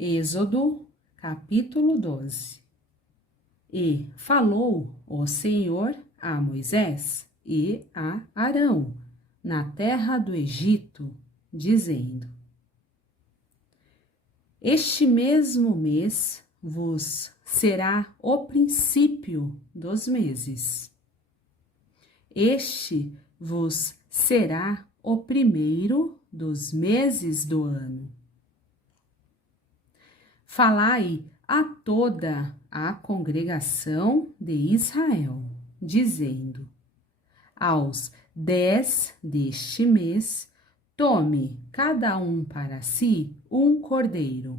Êxodo, capítulo 12. E falou o Senhor a Moisés e a Arão na terra do Egito, dizendo: Este mesmo mês vos será o princípio dos meses. Este vos será o primeiro dos meses do ano. Falai a toda a congregação de Israel, dizendo: Aos 10 deste mês, tome cada um para si um cordeiro,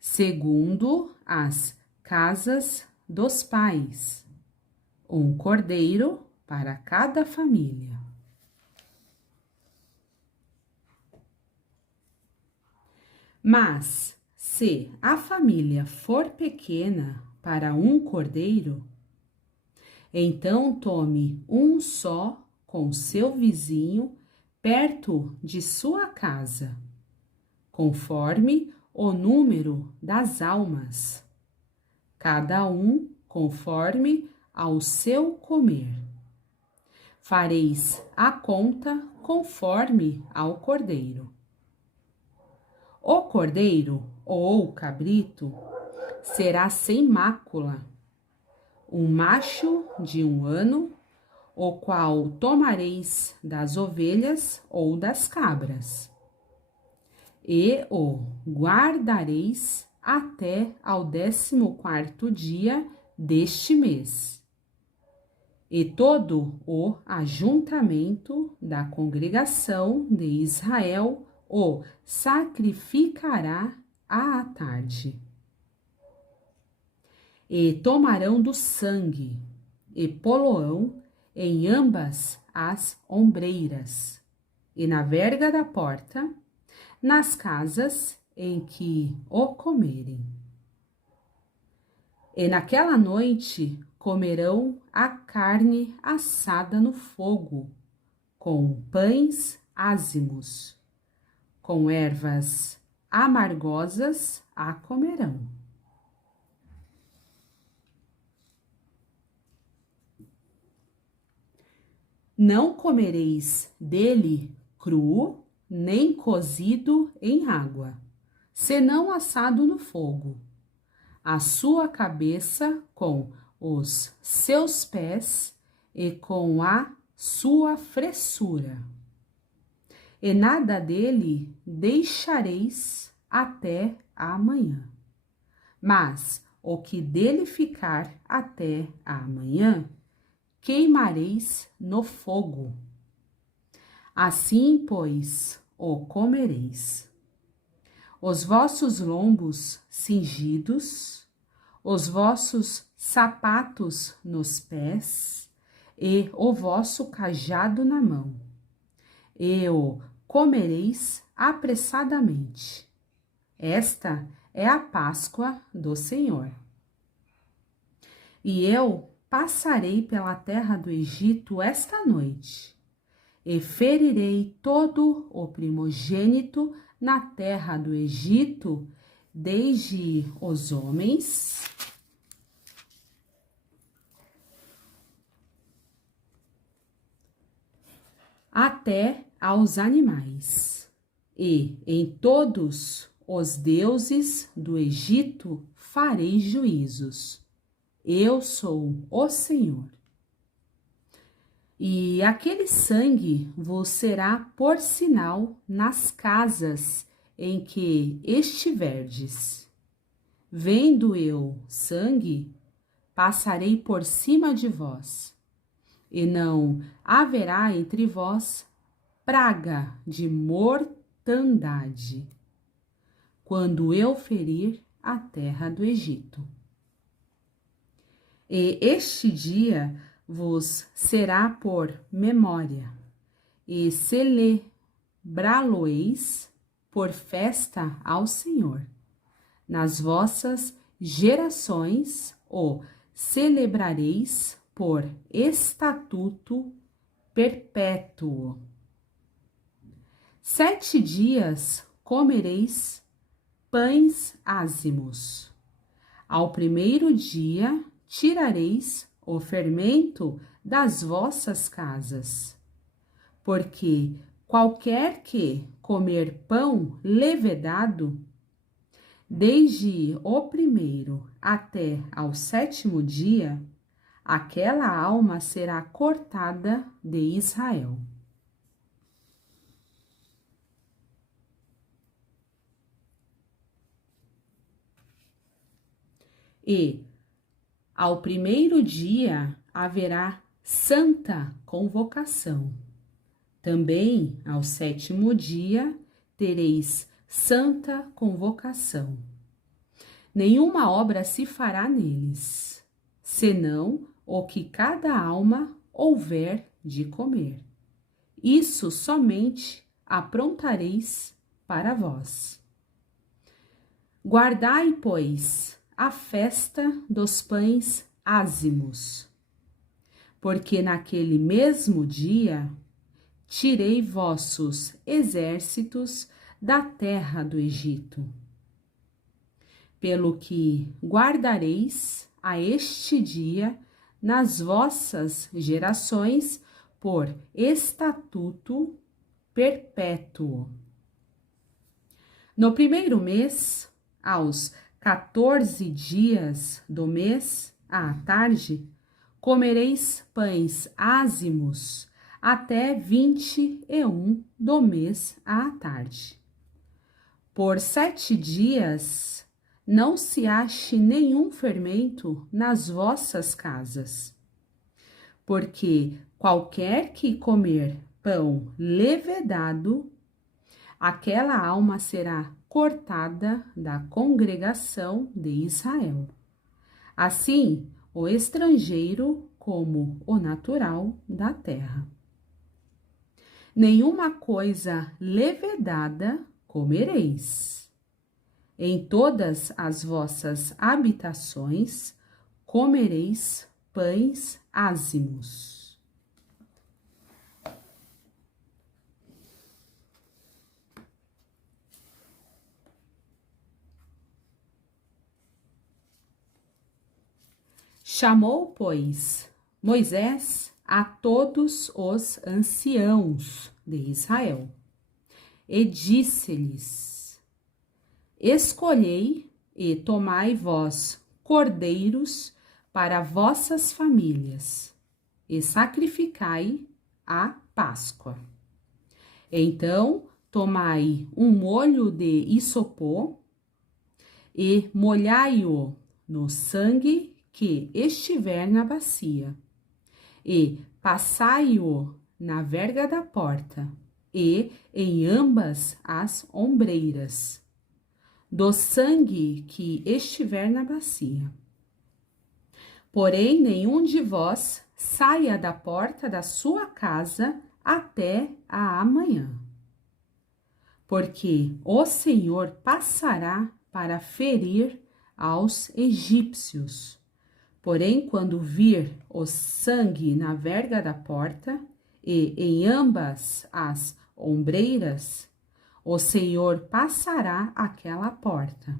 segundo as casas dos pais, um cordeiro para cada família. Mas, se a família for pequena para um cordeiro, então tome um só com seu vizinho perto de sua casa, conforme o número das almas, cada um conforme ao seu comer. Fareis a conta conforme ao cordeiro. O cordeiro ou cabrito será sem mácula, um macho de 1 ano, o qual tomareis das ovelhas ou das cabras, e o guardareis até ao 14º dia deste mês. E todo o ajuntamento da congregação de Israel o sacrificará à tarde. E tomarão do sangue, e poloão em ambas as ombreiras, e na verga da porta, nas casas em que o comerem. E naquela noite comerão a carne assada no fogo, com pães ázimos, com ervas amargosas a comerão. Não comereis dele cru, nem cozido em água, senão assado no fogo. A sua cabeça com os seus pés e com a sua fressura. E nada dele deixareis até amanhã. Mas o que dele ficar até amanhã, queimareis no fogo. Assim, pois, o comereis. Os vossos lombos cingidos, os vossos sapatos nos pés, e o vosso cajado na mão, e o comereis apressadamente. Esta é a Páscoa do Senhor. E eu passarei pela terra do Egito esta noite, e ferirei todo o primogênito na terra do Egito, desde os homens até aos animais, e em todos os deuses do Egito farei juízos. Eu sou o Senhor. E aquele sangue vos será por sinal nas casas em que estiverdes. Vendo eu sangue, passarei por cima de vós, e não haverá entre vós praga de mortandade, quando eu ferir a terra do Egito. E este dia vos será por memória, e celebrá-lo-eis por festa ao Senhor. Nas vossas gerações o celebrareis por estatuto perpétuo. 7 dias comereis pães ázimos. Ao primeiro dia tirareis o fermento das vossas casas, porque qualquer que comer pão levedado, desde o primeiro até ao 7º dia, aquela alma será cortada de Israel. E ao primeiro dia haverá santa convocação. Também ao 7º dia tereis santa convocação. Nenhuma obra se fará neles, senão o que cada alma houver de comer. Isso somente aprontareis para vós. Guardai, pois, a festa dos pães ázimos, porque naquele mesmo dia tirei vossos exércitos da terra do Egito. Pelo que guardareis a este dia nas vossas gerações por estatuto perpétuo. No primeiro mês, aos 14 dias do mês, à tarde, comereis pães ázimos até 21 do mês à tarde. Por 7 dias não se ache nenhum fermento nas vossas casas, porque qualquer que comer pão levedado, aquela alma será cortada da congregação de Israel. Assim, o estrangeiro como o natural da terra. Nenhuma coisa levedada comereis. Em todas as vossas habitações comereis pães ázimos. Chamou, pois, Moisés a todos os anciãos de Israel e disse-lhes: escolhei e tomai vós cordeiros para vossas famílias e sacrificai a Páscoa. Então tomai um molho de issopô e molhai-o no sangue que estiver na bacia, e passai-o na verga da porta e em ambas as ombreiras, do sangue que estiver na bacia. Porém, nenhum de vós saia da porta da sua casa até a amanhã, porque o Senhor passará para ferir aos egípcios. Porém, quando vir o sangue na verga da porta e em ambas as ombreiras, o Senhor passará aquela porta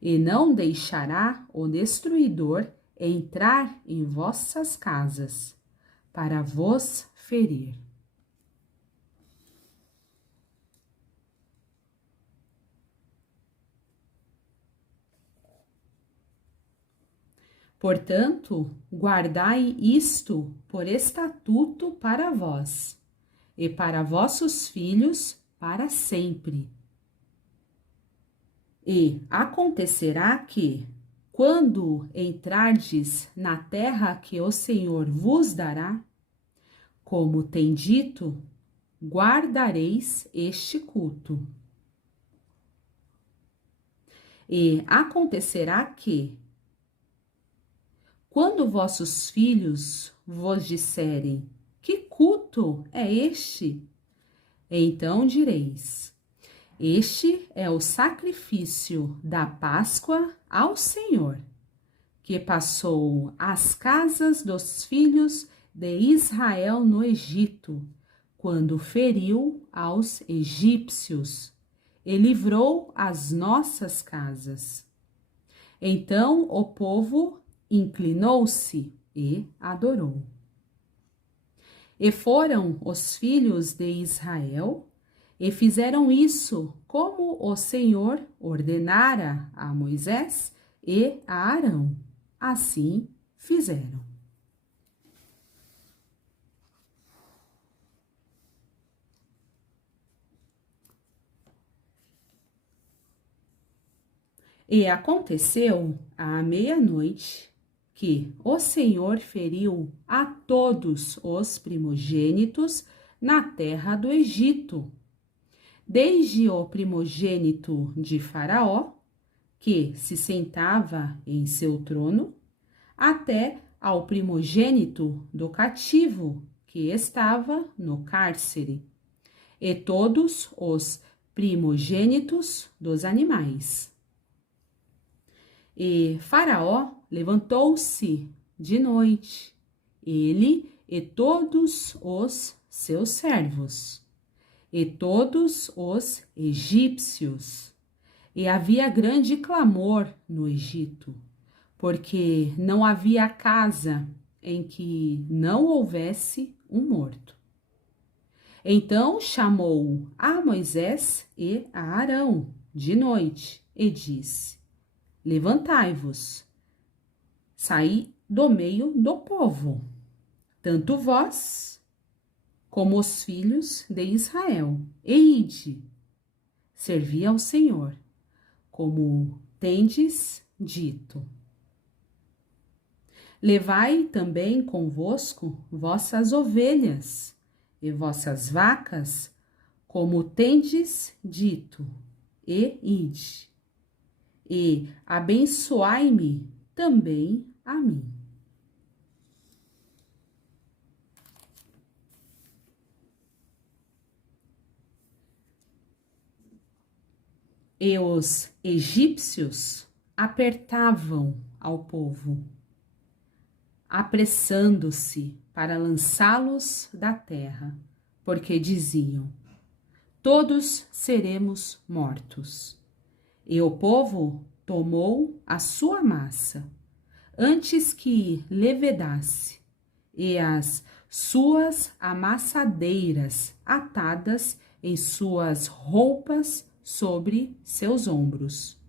e não deixará o destruidor entrar em vossas casas para vos ferir. Portanto, guardai isto por estatuto para vós e para vossos filhos para sempre. E acontecerá que, quando entrardes na terra que o Senhor vos dará, como tem dito, guardareis este culto. E acontecerá que, quando vossos filhos vos disserem: que culto é este? Então direis: este é o sacrifício da Páscoa ao Senhor, que passou as casas dos filhos de Israel no Egito, quando feriu aos egípcios, e livrou as nossas casas. Então o povo inclinou-se e adorou. E foram os filhos de Israel e fizeram isso como o Senhor ordenara a Moisés e a Arão. Assim fizeram. E aconteceu à meia-noite que o Senhor feriu a todos os primogênitos na terra do Egito, desde o primogênito de Faraó, que se sentava em seu trono, até ao primogênito do cativo, que estava no cárcere, e todos os primogênitos dos animais. E Faraó levantou-se de noite, ele e todos os seus servos, e todos os egípcios. E havia grande clamor no Egito, porque não havia casa em que não houvesse um morto. Então chamou a Moisés e a Arão de noite e disse: Levantai-vos, saí do meio do povo, tanto vós como os filhos de Israel, e ide, servi ao Senhor, como tendes dito. Levai também convosco vossas ovelhas e vossas vacas, como tendes dito, e ide. E abençoai-me também a mim. E os egípcios apertavam ao povo, apressando-se para lançá-los da terra, porque diziam: todos seremos mortos. E o povo tomou a sua massa, antes que levedasse, e as suas amassadeiras atadas em suas roupas sobre seus ombros.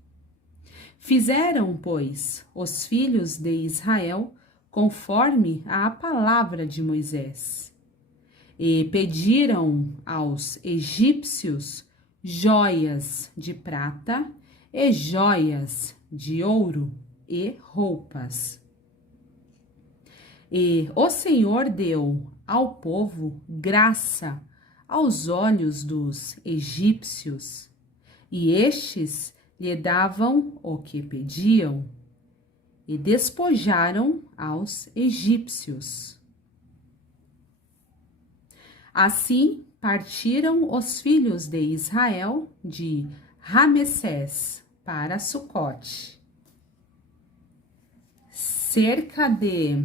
Fizeram, pois, os filhos de Israel conforme a palavra de Moisés, e pediram aos egípcios joias de prata e joias de ouro e roupas. E o Senhor deu ao povo graça aos olhos dos egípcios, e estes lhe davam o que pediam, e despojaram aos egípcios. Assim partiram os filhos de Israel de Ramessés para Sucote, cerca de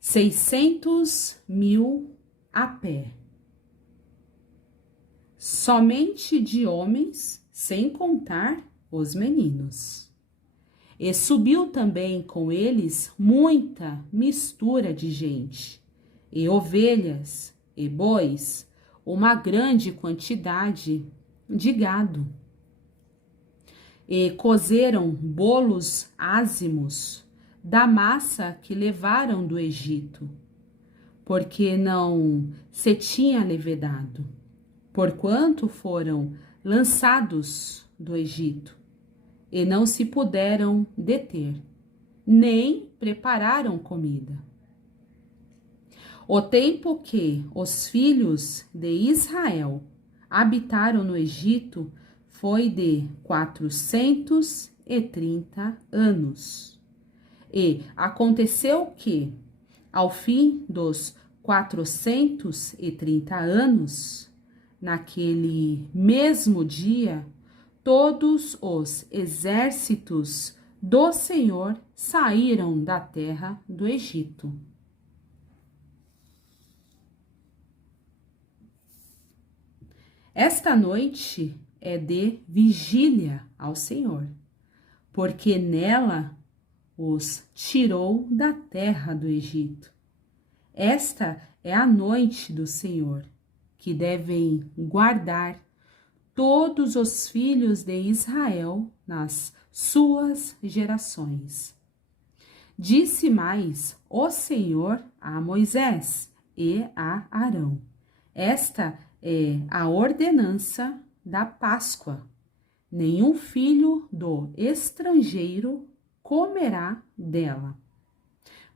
600.000 a pé, somente de homens, sem contar os meninos. E subiu também com eles muita mistura de gente, e ovelhas, e bois, uma grande quantidade de gado. E cozeram bolos ázimos da massa que levaram do Egito, porque não se tinha levedado, porquanto foram lançados do Egito, e não se puderam deter, nem prepararam comida. O tempo que os filhos de Israel habitaram no Egito foi de 430 anos. E aconteceu que, ao fim dos 430 anos, naquele mesmo dia, todos os exércitos do Senhor saíram da terra do Egito. Esta noite é de vigília ao Senhor, porque nela os tirou da terra do Egito. Esta é a noite do Senhor, que devem guardar todos os filhos de Israel nas suas gerações. Disse mais o Senhor a Moisés e a Arão: esta é a ordenança da Páscoa. Nenhum filho do estrangeiro comerá dela.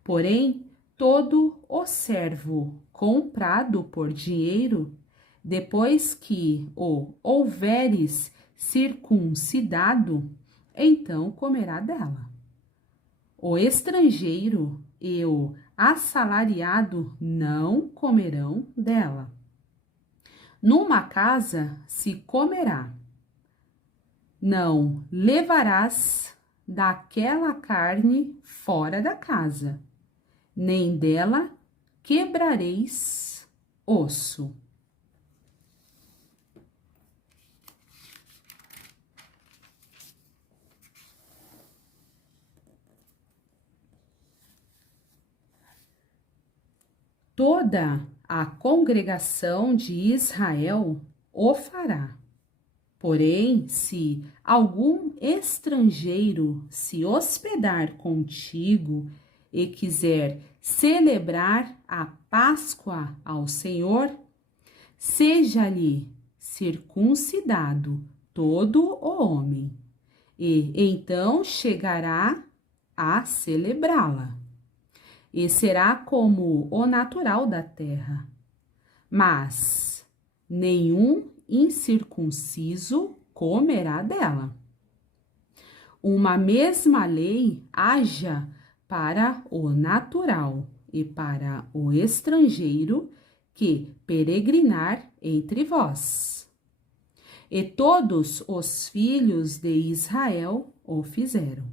Porém, todo o servo comprado por dinheiro, depois que o houveres circuncidado, então comerá dela. O estrangeiro e o assalariado não comerão dela. Numa casa se comerá. Não levarás daquela carne fora da casa, nem dela quebrareis osso. Toda a congregação de Israel o fará. Porém, se algum estrangeiro se hospedar contigo e quiser celebrar a Páscoa ao Senhor, seja-lhe circuncidado todo o homem, e então chegará a celebrá-la. E será como o natural da terra. Mas nenhum incircunciso comerá dela. Uma mesma lei haja para o natural e para o estrangeiro que peregrinar entre vós. E todos os filhos de Israel o fizeram,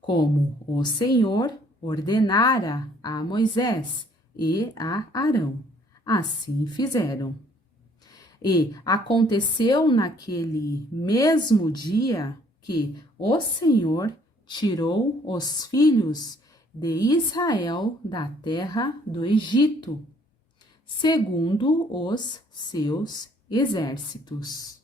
como o Senhor ordenara a Moisés e a Arão. Assim fizeram. E aconteceu naquele mesmo dia que o Senhor tirou os filhos de Israel da terra do Egito, segundo os seus exércitos.